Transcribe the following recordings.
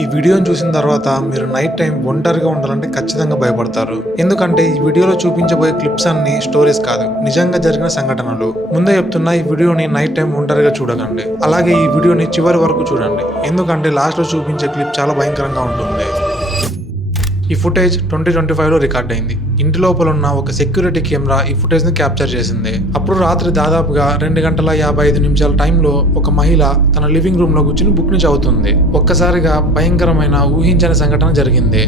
ఈ వీడియోని చూసిన తర్వాత మీరు నైట్ టైం ఒంటరిగా ఉండాలంటే ఖచ్చితంగా భయపడతారు. ఎందుకంటే ఈ వీడియోలో చూపించబోయే క్లిప్స్ అన్ని స్టోరీస్ కాదు, నిజంగా జరిగిన సంఘటనలు. ముందే చెప్తున్నా, ఈ వీడియోని నైట్ టైం ఒంటరిగా చూడకండి. అలాగే ఈ వీడియోని చివరి వరకు చూడండి, ఎందుకంటే లాస్ట్ లో చూపించే క్లిప్ చాలా భయంకరంగా ఉంటుంది. ఈ ఫుటేజ్ 2025లో రికార్డ్ అయింది. ఇంటి లోపల ఉన్న ఒక సెక్యూరిటీ కెమెరా ఈ ఫుటేజ్ ని క్యాప్చర్ చేసింది. అప్పుడు రాత్రి దాదాపుగా 2:55 టైంలో ఒక మహిళ తన లివింగ్ రూమ్ లో కూర్చుని బుక్ ని చదువుతుంది. ఒక్కసారిగా భయంకరమైన ఊహించని సంఘటన జరిగింది.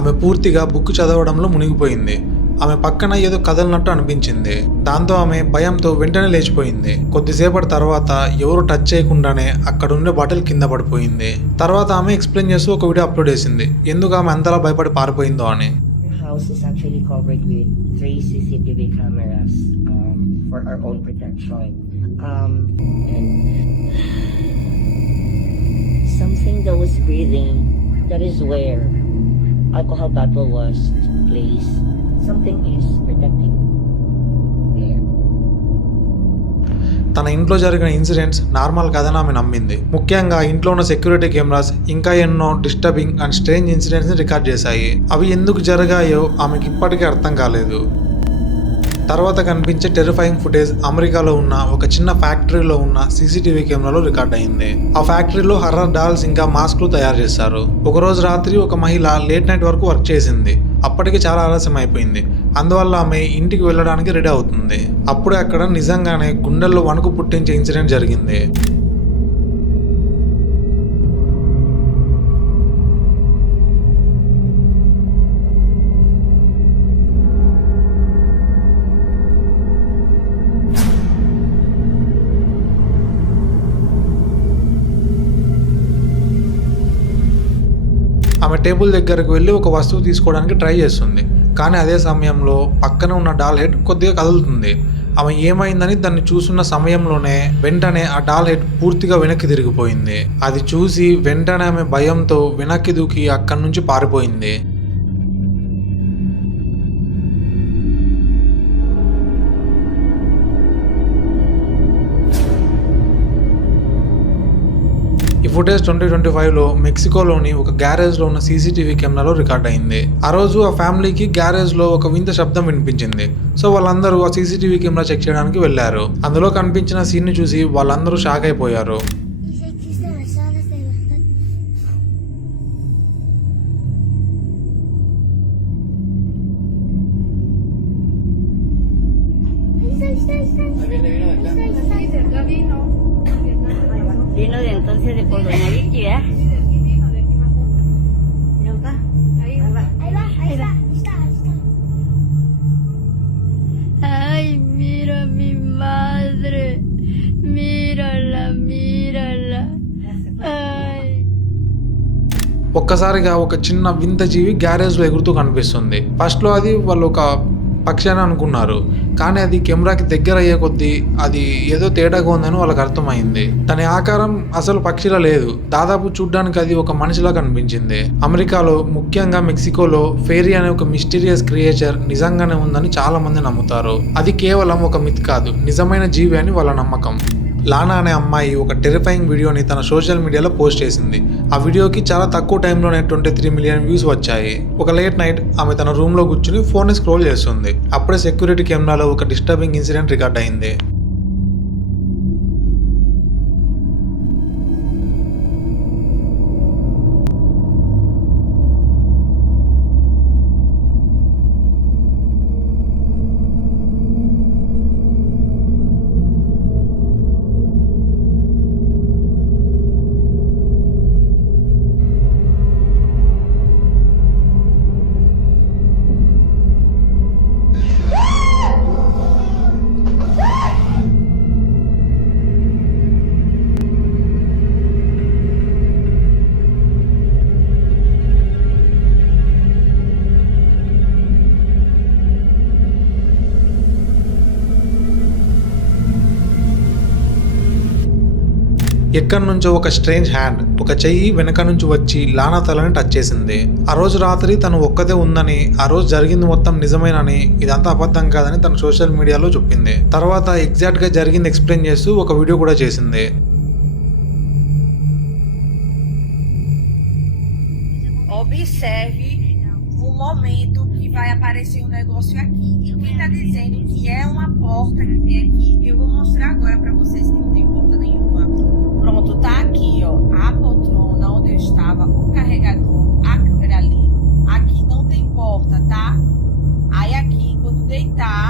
ఆమె పూర్తిగా బుక్ చదవడంలో మునిగిపోయింది. ఆమె పక్కన ఏదో కదలనట్టు అనిపించింది. దాంతో ఆమె భయంతో వెంటనే లేచిపోయింది. కొద్దిసేపటి తర్వాత ఎవరు టచ్ చేయకుండానే అక్కడుండే బాటిల్ కింద పడిపోయింది. తర్వాత ఆమె ఎక్స్ప్లెయిన్ చేస్తూ ఒక వీడియో అప్లోడ్ చేసింది, ఎందుకు ఆమె అంతలా భయపడి పారిపోయిందో అని. House is actually covered with 3 CCTV cameras for our own protection. And something that was breathing, that is where alcohol bottle was placed. Something is protecting there. తన ఇంట్లో జరిగిన ఇన్సిడెంట్స్ నార్మల్ కాదని ఆమె నమ్మింది. ముఖ్యంగా ఇంట్లో ఉన్న సెక్యూరిటీ కెమెరాస్ ఇంకా ఎన్నో డిస్టర్బింగ్ అండ్ స్ట్రేంజ్ ఇన్సిడెంట్స్ ని రికార్డ్ చేశాయి. అవి ఎందుకు జరిగాయో ఆమెకి ఇప్పటికీ అర్థం కాలేదు. తర్వాత కనిపించే టెరిఫైయింగ్ ఫుటేజ్ అమెరికాలో ఉన్న ఒక చిన్న ఫ్యాక్టరీలో ఉన్న సీసీటీవీ కెమెరాలో రికార్డ్ అయింది. ఆ ఫ్యాక్టరీలో హర్రర్ డాల్స్ ఇంకా మాస్క్లు తయారు చేశారు. ఒకరోజు రాత్రి ఒక మహిళ లేట్ నైట్ వరకు వర్క్ చేసింది. అప్పటికి చాలా ఆలస్యం అయిపోయింది. అందువల్ల ఆమె ఇంటికి వెళ్ళడానికి రెడీ అవుతుంది. అప్పుడే అక్కడ నిజంగానే గుండెల్లో వణుకు పుట్టించే ఇన్సిడెంట్ జరిగింది. ఆమె టేబుల్ దగ్గరకు వెళ్ళి ఒక వస్తువు తీసుకోవడానికి ట్రై చేస్తుంది. కానీ అదే సమయంలో పక్కన ఉన్న డాల్ హెడ్ కొద్దిగా కదులుతుంది. ఆమె ఏమైందని దాన్ని చూస్తున్న సమయంలోనే వెంటనే ఆ డాల్ హెడ్ పూర్తిగా వెనక్కి తిరిగిపోయింది. అది చూసి వెంటనే ఆమె భయంతో వెనక్కి దూకి అక్కడి నుంచి పారిపోయింది. ఈ ఫుటేజ్ 2025లో మెక్సికోలోని ఒక గ్యారేజ్ లో ఉన్న సీసీటీవీ కెమెరాలో రికార్డ్ అయింది. ఆ రోజు ఆ ఫ్యామిలీకి గ్యారేజ్ లో ఒక వింత శబ్దం వినిపించింది. సో వాళ్ళందరూ ఆ సీసీటీవీ కెమెరా చెక్ చేయడానికి వెళ్లారు. అందులో కనిపించిన సీన్ ని చూసి వాళ్ళందరూ షాక్ అయిపోయారు. Vino de entonces de por Doña Vicky, ¿eh? ¿No va? Ahí va. Ahí va. Está. Ay, mira mi madre. Mírala. Ay. ఒక్కసారిగా ఒక చిన్న వింత జీవి గ్యారేజ్ లో ఎగురుతూ కనిపిస్తుంది. ఫస్ట్ లో అది వాళ్ళు ఒక పక్షి అని అనుకున్నారు, కానీ అది కెమెరాకి దగ్గర అయ్యే కొద్దీ అది ఏదో తేడాగా ఉందని వాళ్ళకి అర్థమైంది. దాని ఆకారం అసలు పక్షిలా లేదు, దాదాపు చూడ్డానికి అది ఒక మనిషిలా కనిపించింది. అమెరికాలో, ముఖ్యంగా మెక్సికోలో ఫెయిరీ అనే ఒక మిస్టీరియస్ క్రియేచర్ నిజంగానే ఉందని చాలా మంది నమ్ముతారు. అది కేవలం ఒక మిత్ కాదు, నిజమైన జీవి అని వాళ్ళ నమ్మకం. లానా అనే అమ్మాయి ఒక టెరిఫైయింగ్ వీడియోని తన సోషల్ మీడియాలో పోస్ట్ చేసింది. ఆ వీడియోకి చాలా తక్కువ టైంలోనే 23 మిలియన్ వ్యూస్ వచ్చాయి. ఒక లేట్ నైట్ ఆమె తన రూమ్ లో కూర్చుని ఫోన్ ని స్క్రోల్ చేస్తుంది. అప్పుడే సెక్యూరిటీ కెమెరాలో ఒక డిస్టర్బింగ్ ఇన్సిడెంట్ రికార్డ్ అయింది. ఎక్కడి నుంచో ఒక స్ట్రేంజ్ హ్యాండ్, ఒక చెయ్యి వెనక నుంచి వచ్చి లానా తలని టచ్ చేసింది. ఆ రోజు రాత్రి తను ఒక్కదే ఉందని, ఆ రోజు జరిగింది మొత్తం నిజమేనని, ఇదంతా అబద్ధం కాదని తన సోషల్ మీడియాలో చెప్పింది. తర్వాత ఎగ్జాక్ట్ గా జరిగింది ఎక్స్ప్లెయిన్ చేస్తూ ఒక వీడియో కూడా చేసింది. Observe o momento que vai aparecer um negócio aqui. E quem tá dizendo que é uma porta que tem aqui, eu vou mostrar agora pra vocês que não tem porta nenhuma. Pronto, tá aqui, ó. A poltrona onde eu estava, o carregador, a câmera ali. Aqui não tem porta, tá? Aí aqui, quando deitar,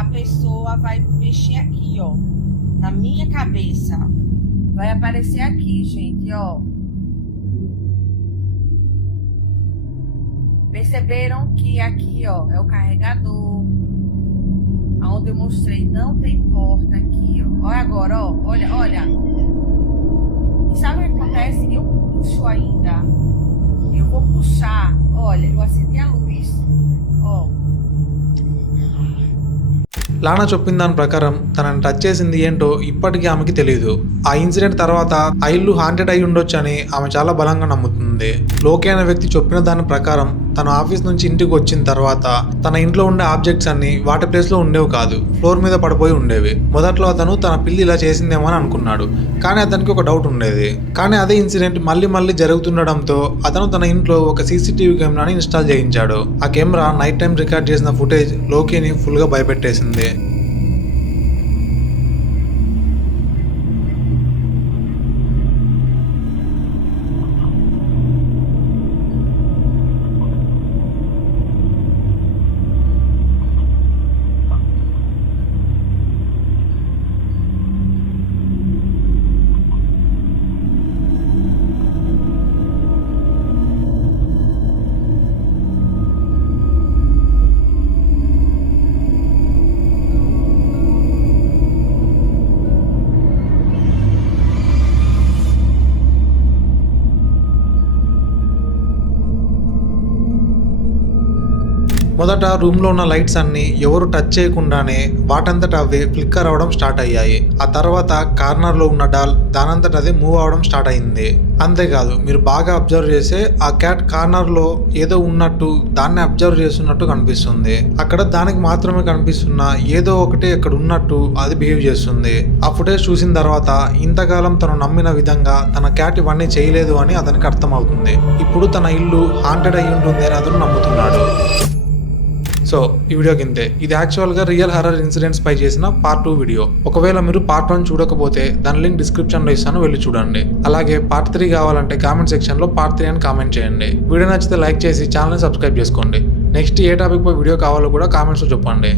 a pessoa vai mexer aqui, ó. Na minha cabeça. Vai aparecer aqui, gente, ó. Perceberam que aqui, ó, é o carregador. Aonde eu mostrei não tem porta aqui, ó. Olha agora, ó. Olha. E sabe o que acontece? Eu puxo ainda. Eu vou puxar. Olha, eu acendi a luz. Ó. లానా చెప్పిన దాని ప్రకారం తనని touch చేసింది ఏంటో ఇప్పటికీ ఆమెకి తెలియదు. ఆ ఇన్సిడెంట్ తర్వాత ఆ ఇల్లు హాంటెడ్ అయి ఉండొచ్చు అని ఆమె చాలా బలంగా నమ్ముతుంది. లోకే అనే వ్యక్తి చెప్పిన దాని ప్రకారం తన ఆఫీస్ నుంచి ఇంటికి వచ్చిన తర్వాత తన ఇంట్లో ఉండే ఆబ్జెక్ట్స్ అన్ని వాటి ప్లేస్ లో ఉండేవి కాదు, ఫ్లోర్ మీద పడిపోయి ఉండేవి. మొదట్లో అతను తన పిల్లి ఇలా చేసిందేమో అని అనుకున్నాడు, కానీ అతనికి ఒక డౌట్ ఉండేది. కానీ అదే ఇన్సిడెంట్ మళ్ళీ జరుగుతుండడంతో అతను తన ఇంట్లో ఒక సీసీటీవీ కెమెరాని ఇన్స్టాల్ చేయించాడు. ఆ కెమెరా నైట్ టైం రికార్డ్ చేసిన ఫుటేజ్ లోకేని ఫుల్ గా భయపెట్టేసింది. మొదట రూమ్లో ఉన్న లైట్స్ అన్ని ఎవరు టచ్ చేయకుండానే వాటంతట అవే ఫ్లిక్కర్ అవడం స్టార్ట్ అయ్యాయి. ఆ తర్వాత కార్నర్లో ఉన్న డాల్ దానంతట అదే మూవ్ అవడం స్టార్ట్ అయింది. అంతేకాదు, మీరు బాగా అబ్జర్వ్ చేస్తే ఆ క్యాట్ కార్నర్లో ఏదో ఉన్నట్టు దాన్ని అబ్జర్వ్ చేస్తున్నట్టు కనిపిస్తుంది. అక్కడ దానికి మాత్రమే కనిపిస్తున్న ఏదో ఒకటి అక్కడ ఉన్నట్టు అది బిహేవ్ చేస్తుంది. ఆ ఫుటేజ్ చూసిన తర్వాత ఇంతకాలం తను నమ్మిన విధంగా తన క్యాట్ ఇవన్నీ చేయలేదు అని అతనికి అర్థమవుతుంది. ఇప్పుడు తన ఇల్లు హాంటెడ్ అయి ఉంటుంది అని అతను నమ్ముతున్నాడు. సో ఈ వీడియోకి ఇంతే. ఇది యాక్చువల్గా రియల్ హర్రర్ ఇన్సిడెంట్స్ పై చేసిన పార్ట్ 2 వీడియో. ఒకవేళ మీరు పార్ట్ 1 చూడకపోతే దాని లింక్ డిస్క్రిప్షన్లో ఇస్తాను, వెళ్ళి చూడండి. అలాగే పార్ట్ 3 కావాలంటే కామెంట్ సెక్షన్లో పార్ట్ 3 అని కామెంట్ చేయండి. వీడియో నచ్చితే లైక్ చేసి ఛానల్ని సబ్స్క్రైబ్ చేసుకోండి. నెక్స్ట్ ఏ టాపిక్ పై వీడియో కావాలో కూడా కామెంట్స్లో చెప్పండి.